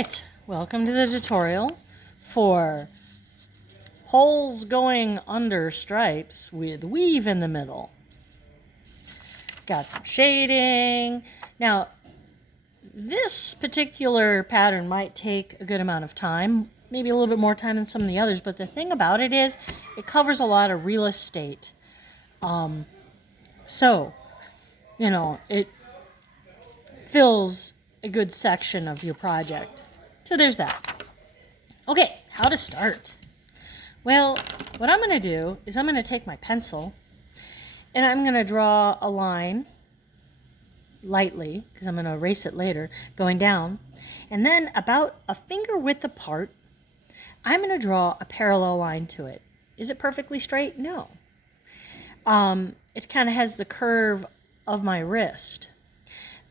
Alright, welcome to the tutorial for holes going under stripes with weave in the middle. Got some shading. Now, this particular pattern might take a good amount of time, maybe a little bit more time than some of the others, but the thing about it is it covers a lot of real estate. It fills a good section of your project. So there's that. Okay, how to start? Well, what I'm going to do is I'm going to take my pencil and I'm going to draw a line lightly, because I'm going to erase it later, going down. And then about a finger width apart, I'm going to draw a parallel line to it. Is it perfectly straight? No. It kind of has the curve of my wrist.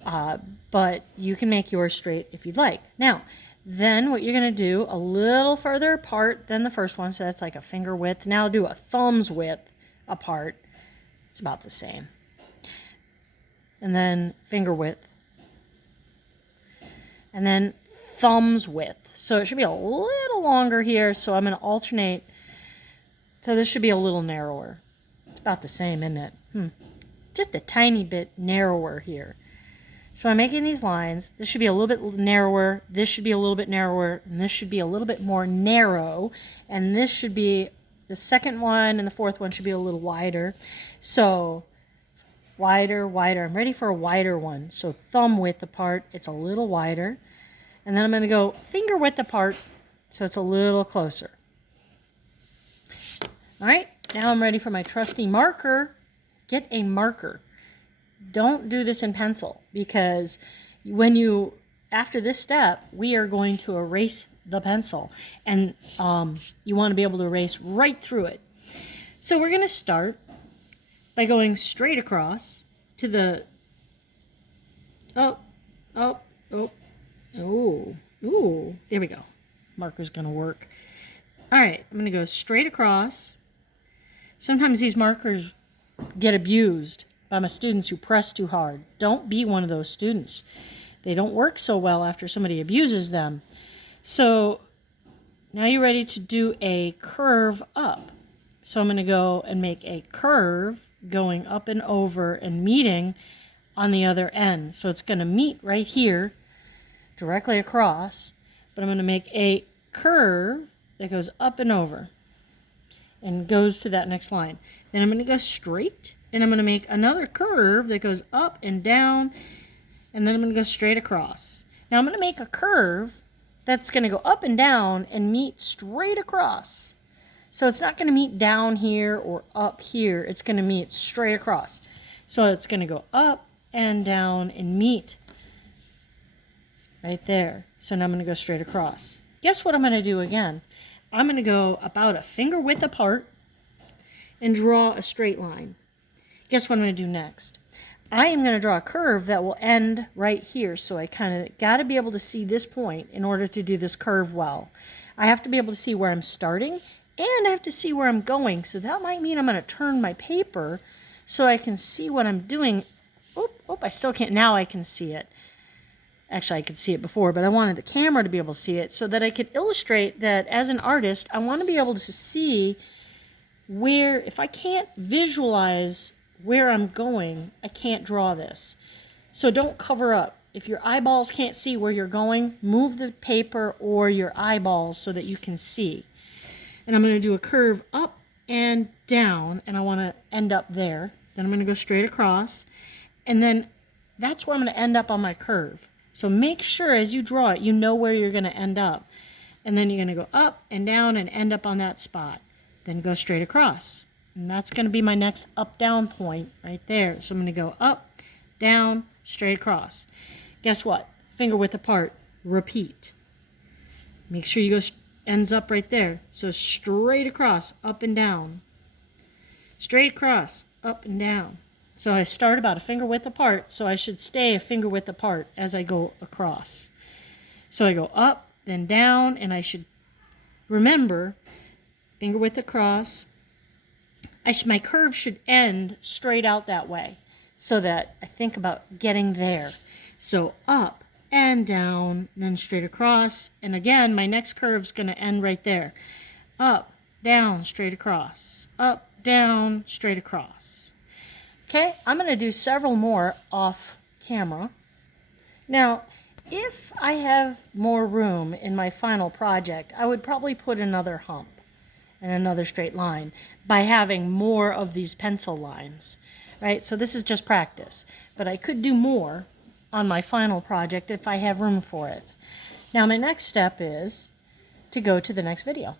But you can make yours straight if you'd like. Now, then what you're going to do a little further apart than the first one, so that's like a finger width. Now do a thumb's width apart. It's about the same. And then finger width. And then thumb's width. So it should be a little longer here, so I'm going to alternate. So this should be a little narrower. It's about the same, isn't it? Just a tiny bit narrower here. So I'm making these lines. This should be a little bit narrower. This should be a little bit narrower. And this should be a little bit more narrow. And this should be, the second one and the fourth one should be a little wider. So wider, wider. I'm ready for a wider one. So thumb width apart, it's a little wider. And then I'm going to go finger width apart, so it's a little closer. All right, now I'm ready for my trusty marker. Get a marker. Don't do this in pencil, because after this step, we are going to erase the pencil, and you want to be able to erase right through it. So we're going to start by going straight across to the, there we go. Marker's going to work. All right, I'm going to go straight across. Sometimes these markers get abused by my students who press too hard. Don't be one of those students. They don't work so well after somebody abuses them. So now you're ready to do a curve up. So I'm going to go and make a curve going up and over and meeting on the other end. So it's going to meet right here directly across, but I'm going to make a curve that goes up and over and goes to that next line. Then I'm going to go straight, and I'm going to make another curve that goes up and down, and then I'm going to go straight across. Now I'm going to make a curve that's going to go up and down and meet straight across. So it's not going to meet down here or up here. It's going to meet straight across. So it's going to go up and down and meet right there. So now I'm going to go straight across. Guess what I'm going to do again? I'm going to go about a finger width apart and draw a straight line. Guess what I'm going to do next? I am going to draw a curve that will end right here. So I kind of got to be able to see this point in order to do this curve well. I have to be able to see where I'm starting, and I have to see where I'm going. So that might mean I'm going to turn my paper so I can see what I'm doing. I still can't. Now I can see it. Actually, I could see it before, but I wanted the camera to be able to see it so that I could illustrate that as an artist, I want to be able to see where, if I can't visualize where I'm going, I can't draw this. So don't cover up. If your eyeballs can't see where you're going, move the paper or your eyeballs so that you can see. And I'm going to do a curve up and down, and I want to end up there. Then I'm going to go straight across, and then that's where I'm going to end up on my curve. So make sure as you draw it, you know where you're going to end up. And then you're going to go up and down and end up on that spot. Then go straight across. And that's going to be my next up-down point right there. So I'm going to go up, down, straight across. Guess what? Finger width apart. Repeat. Make sure you go ends up right there. So straight across, up and down. Straight across, up and down. So I start about a finger width apart, so I should stay a finger width apart as I go across. So I go up, then down, and I should remember, finger width across. My curve should end straight out that way, so that I think about getting there. So up, and down, then straight across. And again, my next curve is going to end right there. Up, down, straight across. Up, down, straight across. Okay, I'm going to do several more off camera. Now, if I have more room in my final project, I would probably put another hump and another straight line by having more of these pencil lines, right? So this is just practice, but I could do more on my final project if I have room for it. Now my next step is to go to the next video.